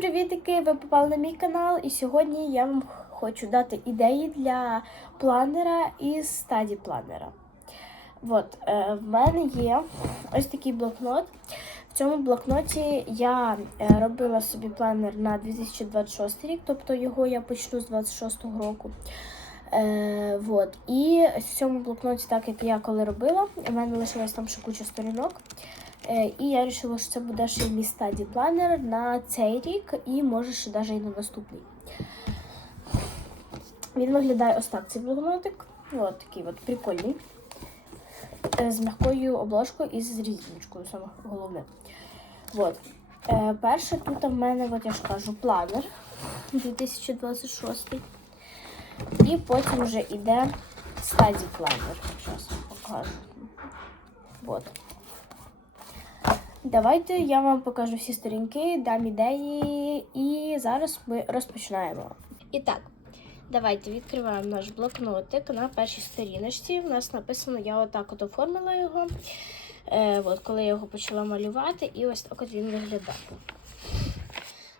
привітики! Ви попали на мій канал, і сьогодні я вам хочу дати ідеї для планера із стаді планера. От, е, в мене є ось такий блокнот. В цьому блокноті я е, робила собі планер на 2026 рік, тобто його я почну з 26-го року. Е, вот. І в цьому блокноті, так як я коли робила, в мене лишилось там ще куча сторінок. Е, і я вирішила, що це буде ще мій стаді планер на цей рік і може ще навіть і на наступний. Він виглядає ось так, цей блокнотик. От такий от прикольний. Е, З м'якою обложкою і з різіночкою, саме головне. От. Е, перше тут в мене, от я ж кажу, планер 2026. І потім вже йде стадій планер. Зараз покажу. От. Давайте я вам покажу всі сторінки, дам ідеї, і зараз ми розпочинаємо. І так, давайте відкриваємо наш блокнотик на першій сторіночці. У нас написано, я отак от оформила його. Е, от, коли я його почала малювати, і ось так от він виглядає.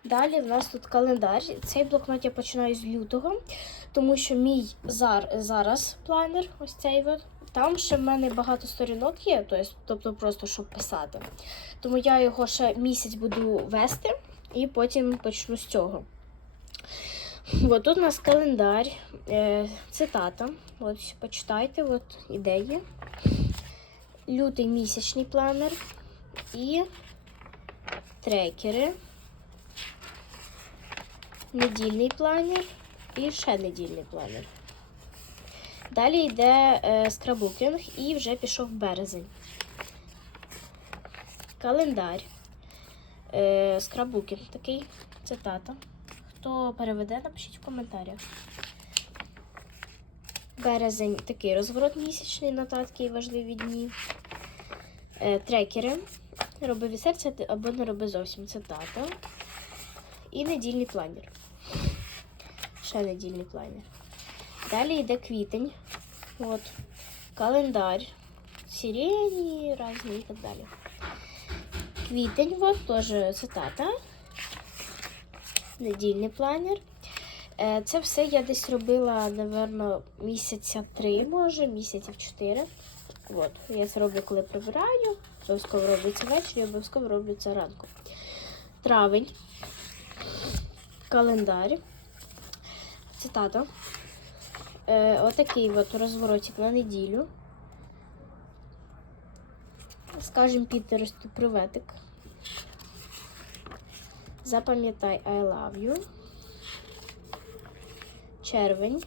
Далі в нас тут календар. Цей блокнот я починаю з лютого, тому що мій зар, зараз планер, ось цей от, там ще в мене багато сторінок є, тобто, просто щоб писати. Тому я його ще місяць буду вести і потім почну з цього. От тут у нас календар, е, цитата. Ось почитайте от ідеї. Лютий місячний планер і трекери, недільний планер і ще недільний планер. Далі йде е, скрабукінг і вже пішов березень. Календар. Е, скрабукінг такий цитата. Хто переведе, напишіть в коментарях. Березень такий розворот місячний, нотатки і важливі дні. Е, трекери. Роби від серця або не роби зовсім цитата. І недільний планер. Ще недільний планер. Далі йде квітень. От. Календар. Сирені, різні і так далі. Квітень, от теж цитата. Недільний планер. Е, Це все я десь робила, напевно, місяця три, може, місяців чотири. От. Я це роблю, коли прибираю. Обов'язково роблю це ввечері, обов'язково роблю це ранку. Травень. Календар. Цитата. Е, Отакий от розворотик на неділю. Скажем Пітерсту приветик. Запам'ятай I love you. Червень.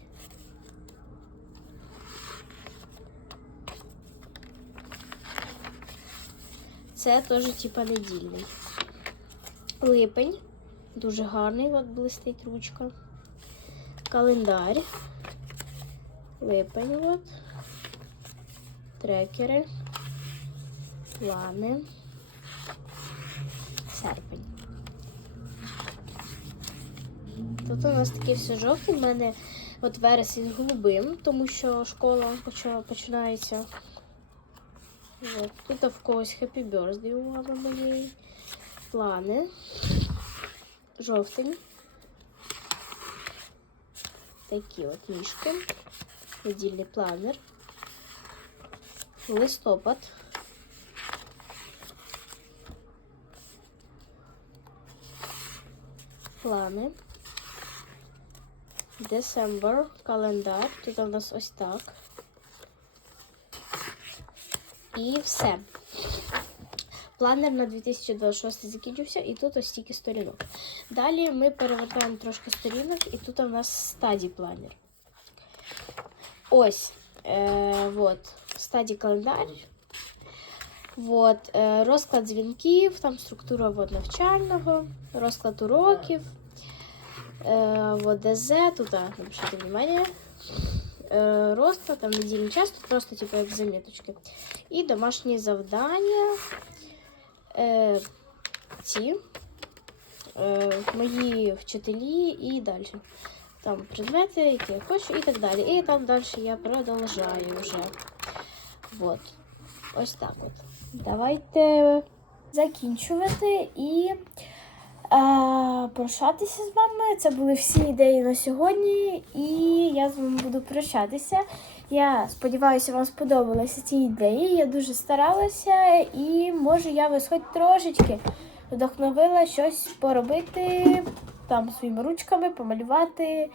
Це теж типа недільний. Липень. Дуже гарний, от блистить ручка. Календар. Липень, от. Трекери. Плани. Серпень. Тут у нас таке все жовте. У мене от вересень голубим, тому що школа починається. От. Тут в когось Happy Birthday у мами моєї. Плани. Жовтень. Такі от ніжки. Недільний планер. Листопад. Плани. December, календар. Тут у нас ось так. І все. Планер на 2026 закінчився, і тут ось стільки сторінок. Далі ми перевертаємо трошки сторінок, і тут у нас стадій планер. Ось. Е, вот, стадій календар. Вот, е, розклад дзвінків, там структура вот, навчального, розклад уроків. Е, вот ДЗ, тут напишите внимание. Е, розклад, там недільний час, тут просто типу як заміточки. І домашні завдання. Е, ці е, мої вчителі і далі. Там предмети, які я хочу, і так далі. І там далі я продовжаю вже. Вот. Ось так от. Давайте закінчувати і е, прощатися з вами. Це були всі ідеї на сьогодні, і я з вами буду прощатися. Я сподіваюся, вам сподобалися ці ідеї. Я дуже старалася, і може я вас хоч трошечки вдохновила щось поробити там своїми ручками, помалювати,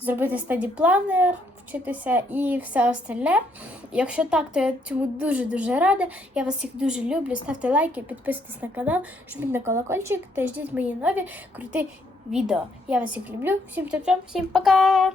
зробити стаді планер, вчитися і все остальне. Якщо так, то я цьому дуже-дуже рада. Я вас всіх дуже люблю. Ставте лайки, підписуйтесь на канал, жміть на колокольчик та ждіть мої нові круті відео. Я вас всіх люблю. Всім цьом, всім пока!